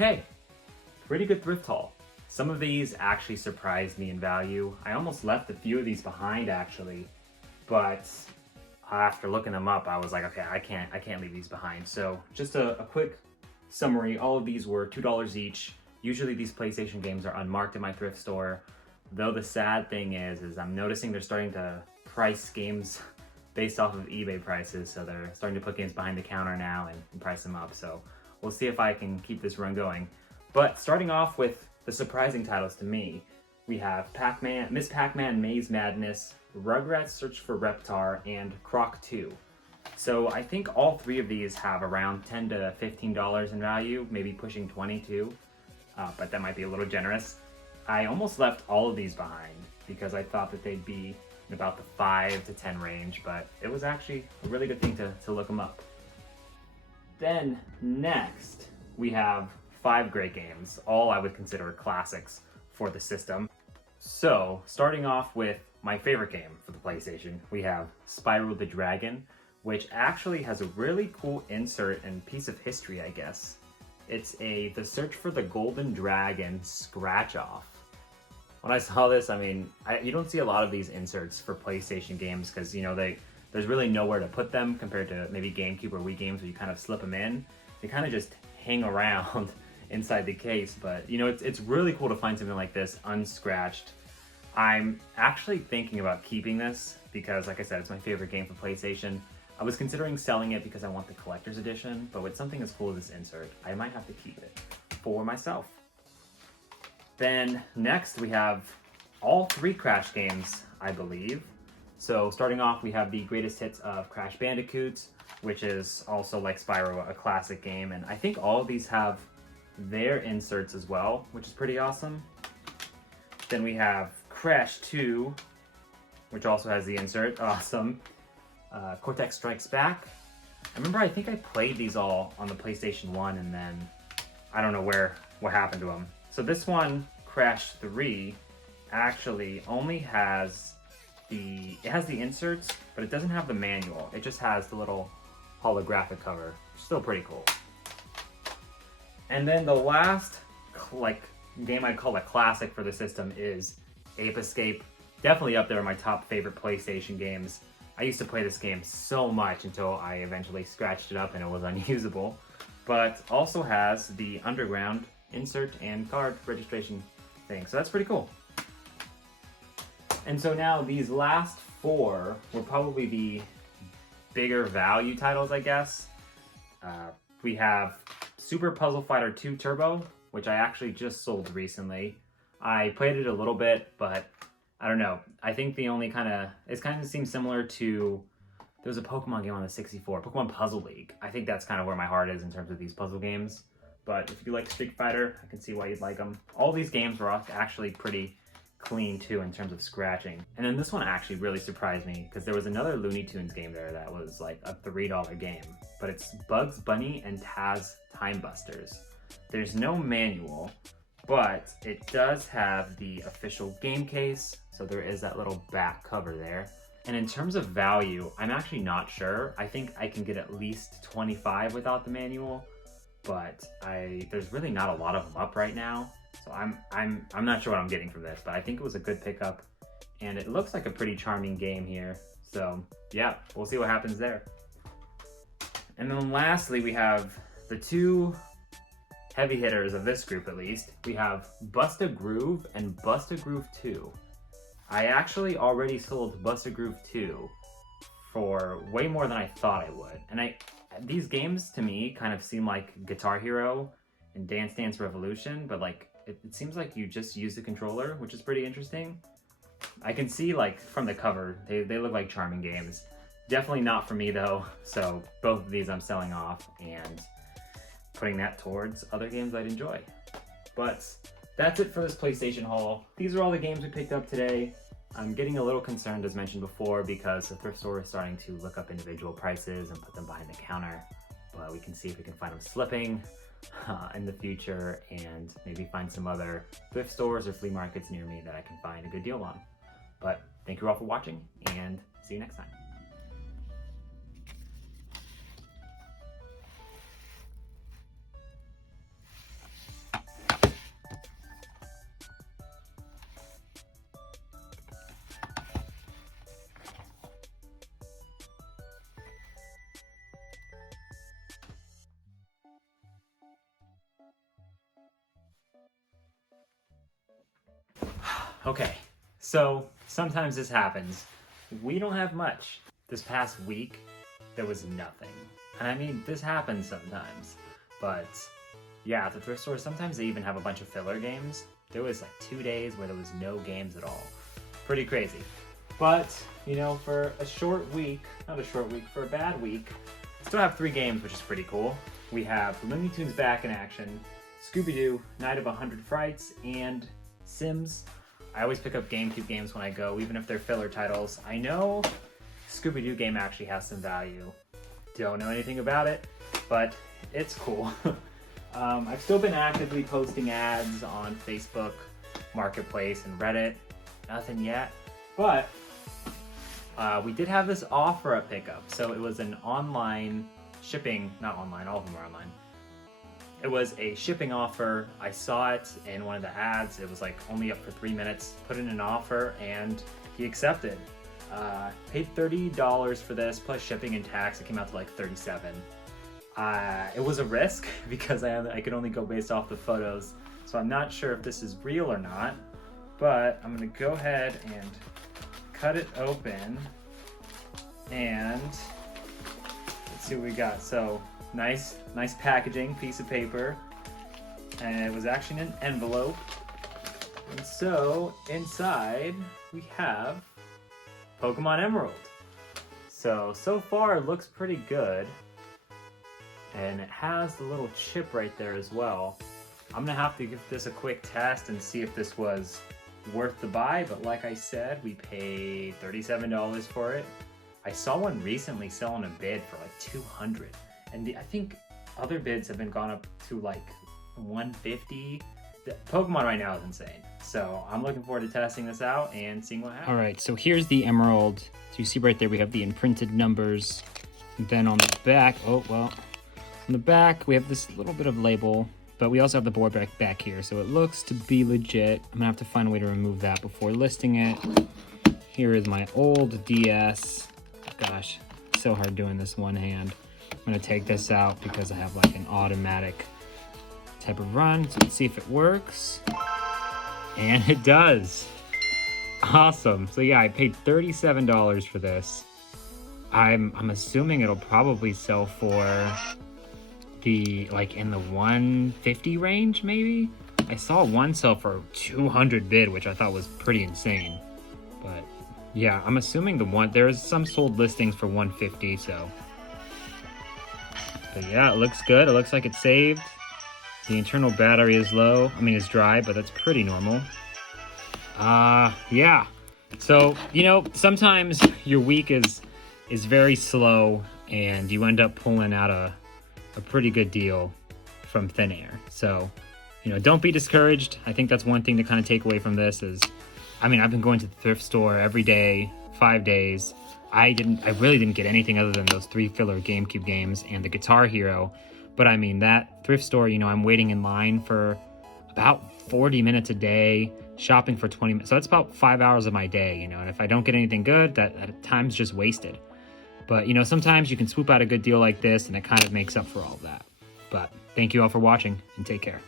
Okay, pretty good thrift haul. Some of these actually surprised me in value. I almost left a few of these behind actually, but after looking them up, I was like, okay, I can't leave these behind. So just a quick summary. All of these were $2 each. Usually these PlayStation games are unmarked in my thrift store. Though the sad thing is I'm noticing they're starting to price games based off of eBay prices. So they're starting to put games behind the counter now and price them up. So we'll see if I can keep this run going. But starting off with the surprising titles to me, we have Pac-Man, Miss Pac-Man Maze Madness, Rugrats Search for Reptar, and Croc 2. So I think all three of these have around $10 to $15 in value, maybe pushing 20 too, but that might be a little generous. I almost left all of these behind because I thought that they'd be in about the 5 to 10 range, but it was actually a really good thing to look them up. Then next, we have 5 great games, all I would consider classics for the system. So, starting off with my favorite game for the PlayStation, we have Spyro the Dragon, which actually has a really cool insert and piece of history, I guess. It's the Search for the Golden Dragon scratch off. When I saw this, I mean, you don't see a lot of these inserts for PlayStation games because, you know, there's really nowhere to put them compared to maybe GameCube or Wii games where you kind of slip them in. They kind of just hang around inside the case, but you know, it's really cool to find something like this unscratched. I'm actually thinking about keeping this because, like I said, it's my favorite game for PlayStation. I was considering selling it because I want the collector's edition, but with something as cool as this insert, I might have to keep it for myself. Then next we have all 3 Crash games, I believe. So starting off, we have the greatest hits of Crash Bandicoot, which is also like Spyro, a classic game, and I think all of these have their inserts as well, which is pretty awesome. Then we have Crash 2, which also has the insert, awesome. Cortex Strikes Back. I think I played these all on the PlayStation 1 and then I don't know what happened to them. So this one, Crash 3, actually only has the inserts, but it doesn't have the manual. It just has the little holographic cover. Still pretty cool. And then the last game I'd call a classic for the system is Ape Escape. Definitely up there in my top favorite PlayStation games. I used to play this game so much until I eventually scratched it up and it was unusable. But also has the underground insert and card registration thing. So that's pretty cool. And so now these last 4 were probably the bigger value titles, I guess. We have Super Puzzle Fighter 2 Turbo, which I actually just sold recently. I played it a little bit, but I don't know. I think the only it kind of seems similar to, there was a Pokemon game on the 64, Pokemon Puzzle League. I think that's kind of where my heart is in terms of these puzzle games. But if you like Street Fighter, I can see why you'd like them. All these games were actually pretty clean too in terms of scratching. And then this one actually really surprised me because there was another Looney Tunes game there that was like a $3 game, but it's Bugs Bunny and Taz Time Busters. There's no manual, but it does have the official game case, so there is that little back cover there. And in terms of value, I'm actually not sure. I think I can get at least 25 without the manual, but there's really not a lot of them up right now. So I'm not sure what I'm getting from this, but I think it was a good pickup, and it looks like a pretty charming game here. So yeah, we'll see what happens there. And then lastly, we have the 2 heavy hitters of this group, at least. We have Bust a Groove and Bust a Groove 2. I actually already sold Bust a Groove 2 for way more than I thought I would. And these games to me kind of seem like Guitar Hero and Dance Dance Revolution, but like it seems like you just use the controller, which is pretty interesting. I can see like from the cover, they look like charming games. Definitely not for me though, so both of these I'm selling off and putting that towards other games I'd enjoy. But that's it for this PlayStation haul. These are all the games we picked up today. I'm getting a little concerned, as mentioned before, because the thrift store is starting to look up individual prices and put them behind the counter. But we can see if we can find them slipping in the future and maybe find some other thrift stores or flea markets near me that I can find a good deal on. But thank you all for watching and see you next time. Okay, so sometimes this happens. We don't have much. This past week, there was nothing. And I mean, this happens sometimes. But yeah, at the thrift store, sometimes they even have a bunch of filler games. There was like 2 days where there was no games at all. Pretty crazy. But, you know, for a short week, not a short week, for a bad week, still have 3 games, which is pretty cool. We have Looney Tunes Back in Action, Scooby-Doo, Night of 100 Frights, and Sims. I always pick up GameCube games when I go, even if they're filler titles. I know Scooby-Doo game actually has some value. Don't know anything about it, but it's cool. I've still been actively posting ads on Facebook, Marketplace, and Reddit. Nothing yet, but we did have this offer at pickup. So it was an online shipping, not online, all of them are online. It was a shipping offer. I saw it in one of the ads. It was like only up for 3 minutes. Put in an offer and he accepted. Paid $30 for this plus shipping and tax. It came out to like $37. It was a risk because I could only go based off the photos. So I'm not sure if this is real or not, but I'm gonna go ahead and cut it open and let's see what we got. So nice packaging, piece of paper, and it was actually in an envelope. And so inside we have Pokemon Emerald. So far it looks pretty good. And it has the little chip right there as well. I'm gonna have to give this a quick test and see if this was worth the buy, but like I said, we paid $37 for it. I saw one recently selling a bid for like $200, and I think other bids have been gone up to like $150. The Pokemon right now is insane, so I'm looking forward to testing this out and seeing what happens. All right, so here's the Emerald. So you see right there, we have the imprinted numbers. And then on the back, on the back, we have this little bit of label, but we also have the board back here, so it looks to be legit. I'm gonna have to find a way to remove that before listing it. Here is my old DS. Gosh, so hard doing this one hand. I'm gonna take this out because I have like an automatic type of run. So let's see if it works. And it does. Awesome. So yeah, I paid $37 for this. I'm assuming it'll probably sell for the like in the 150 range maybe. I saw one sell for 200 bid, which I thought was pretty insane. But yeah, I'm assuming there's some sold listings for 150, so. But yeah, it looks good. It looks like it's saved. The internal battery is low. I mean, it's dry, but that's pretty normal. Yeah. So, you know, sometimes your week is very slow and you end up pulling out a pretty good deal from thin air. So, you know, don't be discouraged. I think that's one thing to kind of take away from this is, I mean, I've been going to the thrift store every day, 5 days. I really didn't get anything other than those 3 filler GameCube games and the Guitar Hero. But I mean, that thrift store, you know, I'm waiting in line for about 40 minutes a day, shopping for 20 minutes. So that's about 5 hours of my day, you know, and if I don't get anything good, that time's just wasted. But, you know, sometimes you can swoop out a good deal like this and it kind of makes up for all of that. But thank you all for watching and take care.